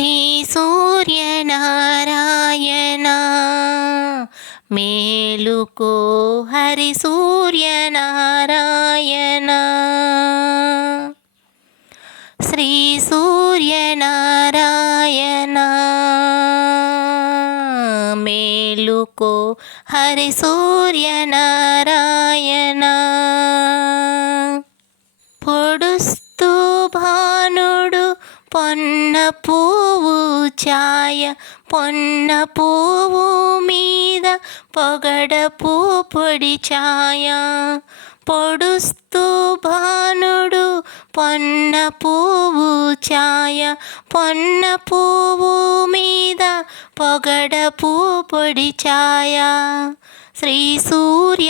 శ్రీ సూర్యనారాయణ మేలుకో హరి సూర్యనారాయణ శ్రీ సూర్యనారాయణ మేలుకో హరి సూర్యనారాయణ పొడుస్తూ భానుడు పొన్న పువ్వు ఛాయ పొన్న పువ్వు మీద పొగడపు పొడి ఛాయ పొడుస్తూ భానుడు పొన్న పువ్వు ఛాయ పొన్న పువ్వు మీద పొగడపు పొడి ఛాయ శ్రీ సూర్యనారాయణ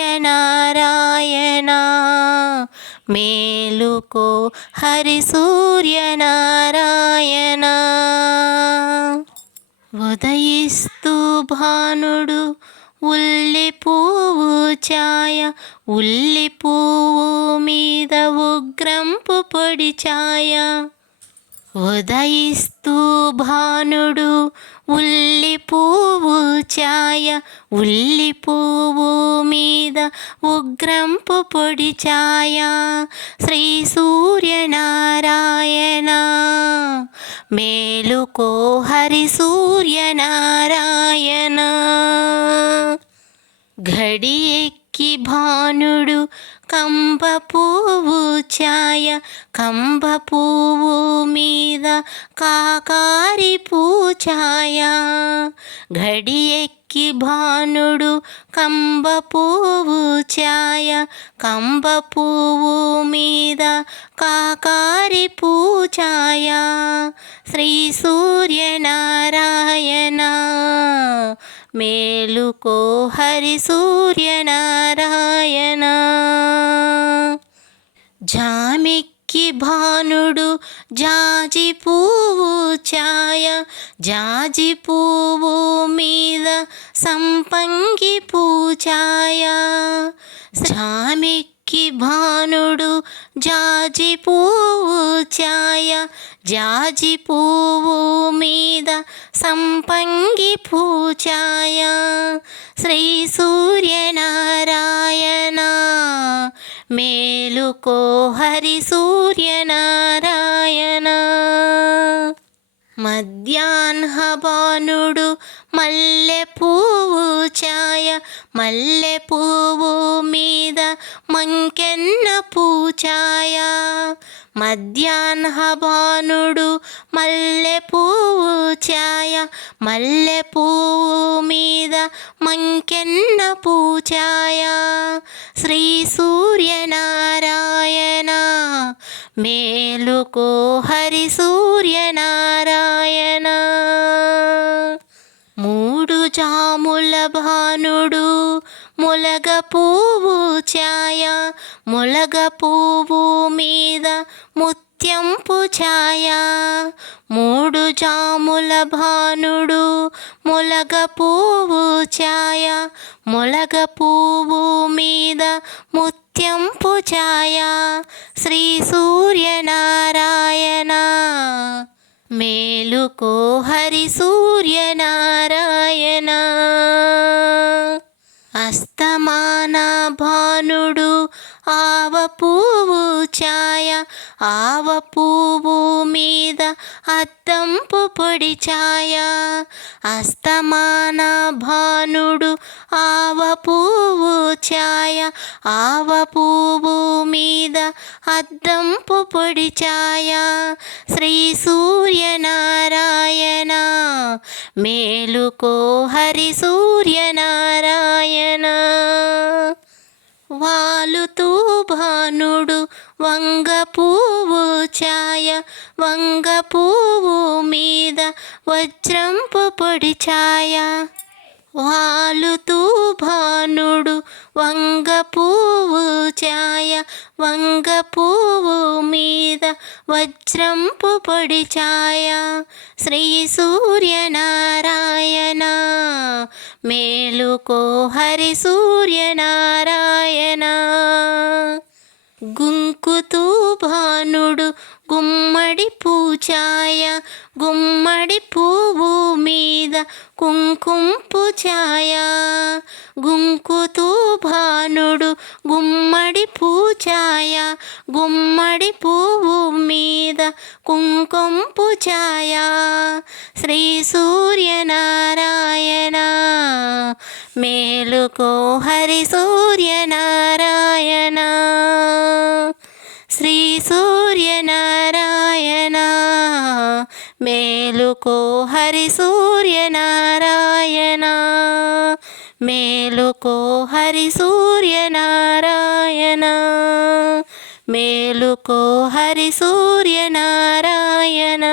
మేలుకో హరి సూర్యనారాయణ ఉదయిస్తూ భానుడు ఉల్లి పువ్వు ఛాయ ఉల్లి పువ్వు మీద ఉగ్రంపు పొడి ఛాయ ఉదయిస్తూ భానుడు ఉల్లి పువ్వు ఛాయ ఉల్లి పువ్వు మీద ఉగ్రంపు పొడి ఛాయ శ్రీ సూర్యనారాయణ మేలుకో హరి సూర్యనారాయణ ఘడి ఎక్కి భానుడు కంబ పువ్వు ఛాయ కంబ పువ్వు మీద కాకారి పూఛాయ ఘడి ఎక్కి భానుడు కంబ పువ్వు ఛాయ కంబ పువ్వు మీద కాకారి పూఛాయ శ్రీ సూర్యనారాయణ మేలుకో హరి సూర్యనారాయణ జామిక్కి భానుడు జాజి పువ్వు ఛాయ జాజి పువ్వు మీద సంపంగి పూఛాయ జామిక్కి భానుడు జాజి పువ్వు ఛాయ జాజి పువ్వు మీద సంపంగి పూఛాయ శ్రీ సూర్యనారాయణ మేలుకో హరి సూర్యనారాయణ మధ్యాహ్న భానుడు మల్లె పువ్వు ఛాయ మల్లె పువ్వు మీద మంకెన్న పూఛాయ మధ్యాహ్న భానుడు మల్లె పువ్వు ఛాయ మల్లె పువ్వు మీద మంకెన్న పూఛాయ శ్రీ సూర్యనారాయణ మేలుకో హరి సూర్యనారాయణ మూడు జాముల భానుడు ములగ పువ్వు ఛాయ ములగ పువ్వు మీద ముత్యంపు ఛాయ మూడు జాముల భానుడు ములగ పువ్వు ఛాయ ములగ పువ్వు మీద ముత్యంపు ఛాయ శ్రీ సూర్యనారాయణ మేలుకో హరి సూర్యనారాయణ అస్తమాన భానుడు ఆవ పువ్వు ఛాయ ఆవ పువ్వు మీద అద్దంపు పొడి ఛాయ అస్తమాన భానుడు ఆవ పువ్వు ఛాయ ఆవ పువ్వు మీద అద్దంపు పొడి ఛాయ శ్రీ సూర్యనారాయణ మేలుకో హరి సూర్యనారాయణ వాలుతూ భానుడు వంగ పువ్వు ఛాయ వంగ పువ్వు మీద వజ్రంపు పొడి ఛాయ వాలుతూ భానుడు వంగ పువ్వు ఛాయ వంగ పువ్వు మీద వజ్రంపు పొడి ఛాయ శ్రీ సూర్యనారాయణ మేలుకో హరి సూర్యనారాయణ గుంకుతూ భానుడు గుమ్మడి పూఛాయ గుమ్మడి పువ్వు మీద కుంకుంపు ఛాయ. గుంకుతూ భానుడు గుమ్మడి పూఛాయ, గుమ్మడి పువ్వు మీద కుంకుంపు ఛాయ. శ్రీ సూర్యనారాయణ మేలుకో హరి సూర్యనారాయణ. శ్రీ సూర్యనారాయణ మేలుకో హరి సూర్యనారాయణ. మేలుకో హరి సూర్యనారాయణ. మేలుకో హరి సూర్యనారాయణ.